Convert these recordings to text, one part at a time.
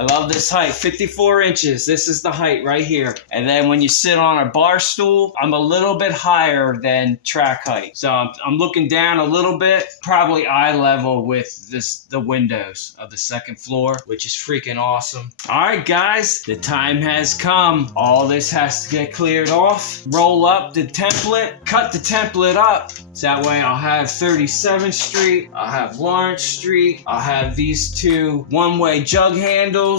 I love this height, 54 inches. This is the height right here. And then when you sit on a bar stool, I'm a little bit higher than track height. So I'm looking down a little bit, probably eye level with the windows of the second floor, which is freaking awesome. All right, guys, the time has come. All this has to get cleared off. Roll up the template, cut the template up. So that way I'll have 37th Street, I'll have Lawrence Street, I'll have these two one-way jug handles.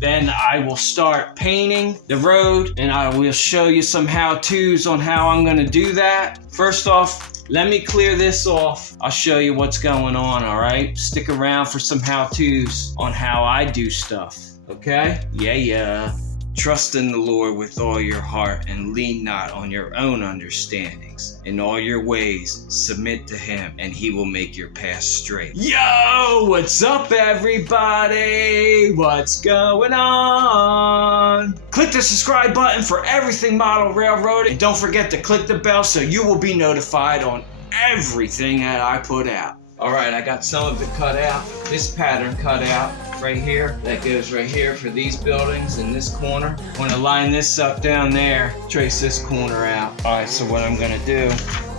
Then I will start painting the road, and I will show you some how-tos on how I'm gonna do that. First off, let me clear this off. I'll show you what's going on, all right? Stick around for some how-tos on how I do stuff, okay? Yeah. Trust in the Lord with all your heart and lean not on your own understandings. In all your ways, submit to him and he will make your path straight. Yo, what's up everybody? What's going on? Click the subscribe button for everything Model Railroad, and don't forget to click the bell so you will be notified on everything that I put out. All right, I got some of it cut out. This pattern cut out right here. That goes right here for these buildings in this corner. I'm gonna line this up down there, trace this corner out. All right, so what I'm gonna do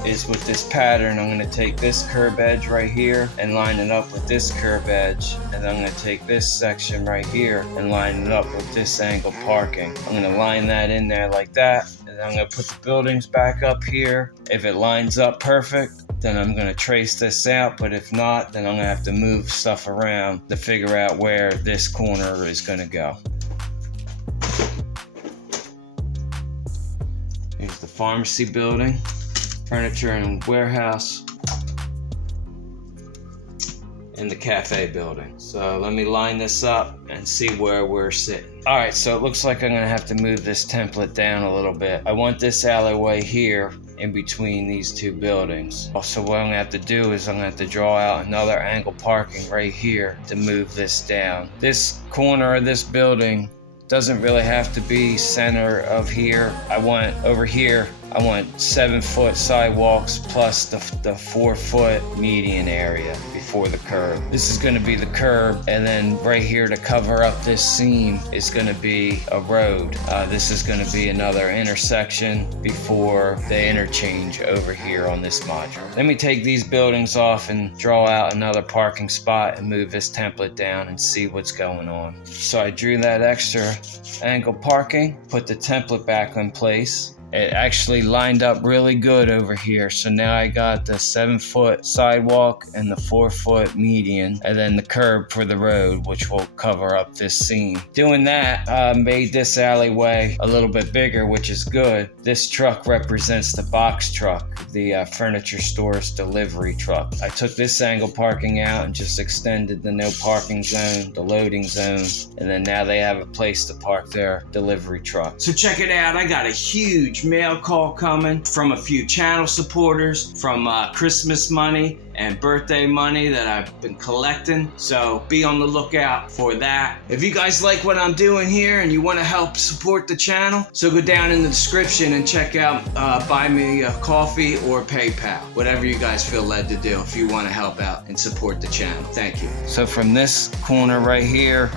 is with this pattern, I'm gonna take this curb edge right here and line it up with this curb edge. And then I'm gonna take this section right here and line it up with this angle parking. I'm gonna line that in there like that. And I'm gonna put the buildings back up here. If it lines up perfect, then I'm gonna trace this out, but if not, then I'm gonna have to move stuff around to figure out where this corner is gonna go. Here's the pharmacy building, furniture and warehouse, and the cafe building. So let me line this up and see where we're sitting. All right, so it looks like I'm gonna have to move this template down a little bit. I want this alleyway here in between these two buildings. So what I'm gonna have to do is I'm gonna have to draw out another angle parking right here to move this down. This corner of this building doesn't really have to be center of here. I want over here, I want 7-foot sidewalks plus the 4-foot median area before the curb. This is gonna be the curb, and then right here to cover up this seam is gonna be a road. This is gonna be another intersection before the interchange over here on this module. Let me take these buildings off and draw out another parking spot and move this template down and see what's going on. So I drew that extra angle parking, put the template back in place. It actually lined up really good over here. So now I got the 7-foot sidewalk and the 4-foot median, and then the curb for the road, which will cover up this seam. Doing that made this alleyway a little bit bigger, which is good. This truck represents the box truck, the furniture store's delivery truck. I took this angle parking out and just extended the no parking zone, the loading zone, and then now they have a place to park their delivery truck. So check it out, I got a huge mail call coming from a few channel supporters, from Christmas money and birthday money that I've been collecting. So be on the lookout for that. If you guys like what I'm doing here and you want to help support the channel, so go down in the description and check out Buy Me a Coffee or PayPal. Whatever you guys feel led to do if you want to help out and support the channel. Thank you. So from this corner right here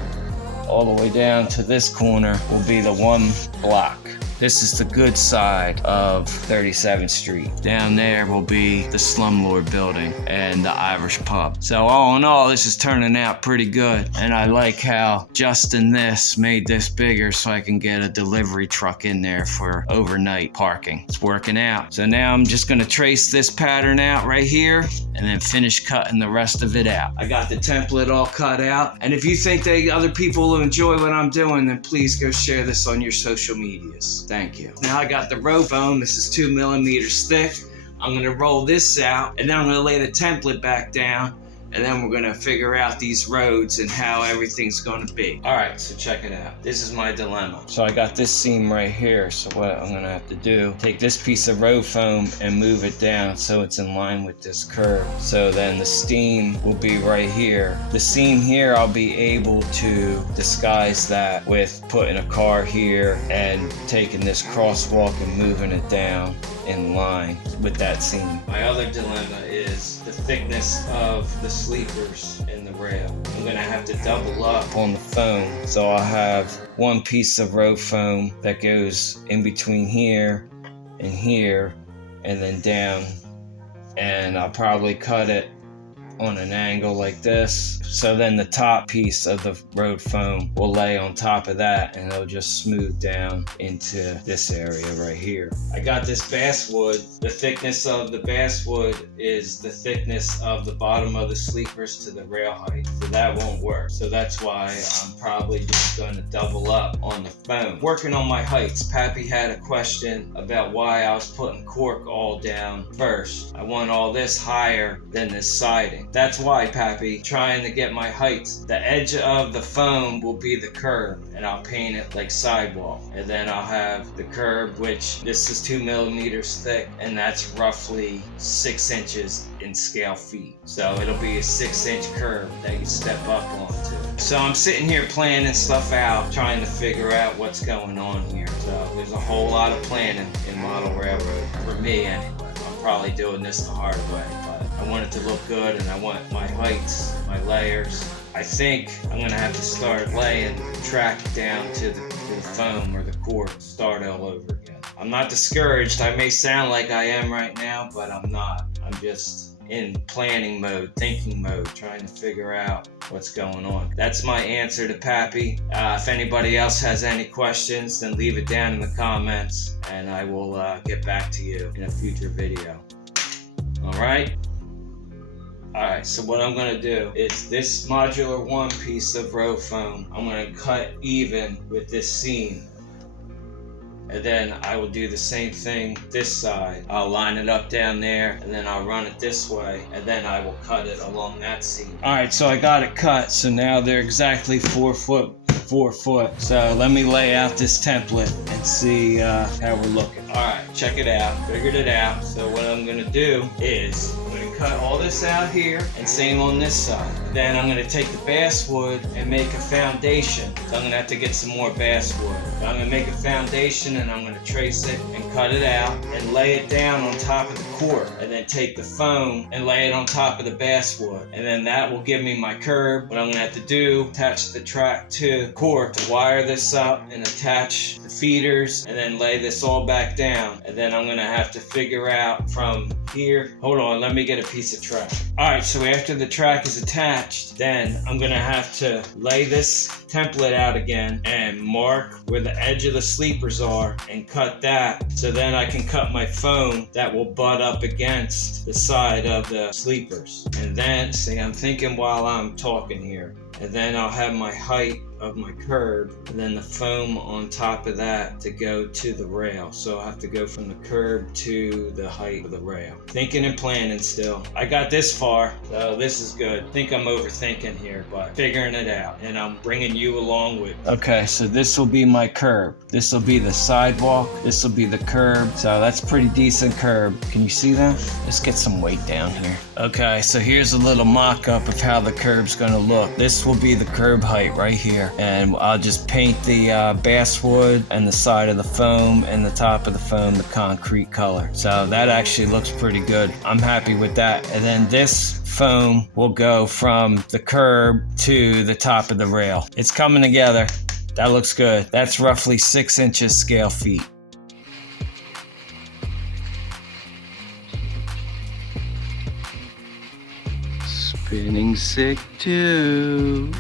all the way down to this corner will be the one block. This is the good side of 37th Street. Down there will be the Slumlord building and the Irish pub. So all in all, this is turning out pretty good. And I like how Justin this made this bigger so I can get a delivery truck in there for overnight parking. It's working out. So now I'm just gonna trace this pattern out right here and then finish cutting the rest of it out. I got the template all cut out. And if you think that other people will enjoy what I'm doing, then please go share this on your social medias. Thank you. Now I got the row foam. This is 2 millimeters thick. I'm gonna roll this out, and then I'm gonna lay the template back down, and then we're gonna figure out these roads and how everything's gonna be. All right, so check it out. This is my dilemma. So I got this seam right here. So what I'm gonna have to do, take this piece of row foam and move it down so it's in line with this curve. So then the seam will be right here. The seam here, I'll be able to disguise that with putting a car here and taking this crosswalk and moving it down in line with that seam. My other dilemma is the thickness of the sleepers in the rail. I'm gonna have to double up on the foam. So I'll have one piece of road foam that goes in between here and here and then down, and I'll probably cut it on an angle like this. So then the top piece of the road foam will lay on top of that and it'll just smooth down into this area right here. I got this basswood. The thickness of the basswood is the thickness of the bottom of the sleepers to the rail height. So that won't work. So that's why I'm probably just going to double up on the foam. Working on my heights, Pappy had a question about why I was putting cork all down first. I want all this higher than this siding. That's why, Pappy, trying to get my heights. The edge of the foam will be the curb, and I'll paint it like sidewall. And then I'll have the curb, which this is 2 millimeters thick, and that's roughly 6 inches in scale feet. So it'll be a 6-inch curb that you step up onto. So I'm sitting here planning stuff out, trying to figure out what's going on here. So there's a whole lot of planning in model railroad, for me anyway. I'm probably doing this the hard way, but I want it to look good, and I want my heights, my layers. I think I'm gonna have to start laying the track down to the foam or the cork, start all over again. I'm not discouraged. I may sound like I am right now, but I'm not. I'm just in planning mode, thinking mode, trying to figure out what's going on. That's my answer to Pappy. If anybody else has any questions, then leave it down in the comments, and I will get back to you in a future video. All right? Alright, so what I'm going to do is this modular 1 piece of row foam, I'm going to cut even with this seam. And then I will do the same thing this side. I'll line it up down there, and then I'll run it this way, and then I will cut it along that seam. Alright, so I got it cut, so now they're exactly 4 foot. 4 foot. So let me lay out this template and see how we're looking. Alright, check it out. Figured it out. So what I'm going to do is I'm going to cut all this out here and same on this side. Then I'm going to take the basswood and make a foundation. So I'm going to have to get some more basswood. I'm going to make a foundation, and I'm going to trace it and cut it out and lay it down on top of the cork, and then take the foam and lay it on top of the basswood, and then that will give me my curb. What I'm going to have to do, attach the track to cork to wire this up and attach the feeders, and then lay this all back down. And then I'm going to have to figure out from here. Hold on, let me get a piece of track. Alright, so after the track is attached, then I'm going to have to lay this template out again and mark where the edge of the sleepers are and cut that, so then I can cut my foam that will butt up against the side of the sleepers. And then, see, I'm thinking while I'm talking here, and then I'll have my height of my curb, and then the foam on top of that to go to the rail. So I'll have to go from the curb to the height of the rail. Thinking and planning still. I got this far, so this is good. I think I'm overthinking here, but figuring it out, and I'm bringing you along with me. Okay, so this will be my curb. This will be the sidewalk. This will be the curb. So that's pretty decent curb. Can you see that? Let's get some weight down here. Okay, so here's a little mock-up of how the curb's gonna look. This will be the curb height right here. And I'll just paint the basswood and the side of the foam and the top of the foam the concrete color. So that actually looks pretty good. I'm happy with that. And then this foam will go from the curb to the top of the rail. It's coming together. That looks good. That's roughly 6 inches scale feet. Spinning sick too.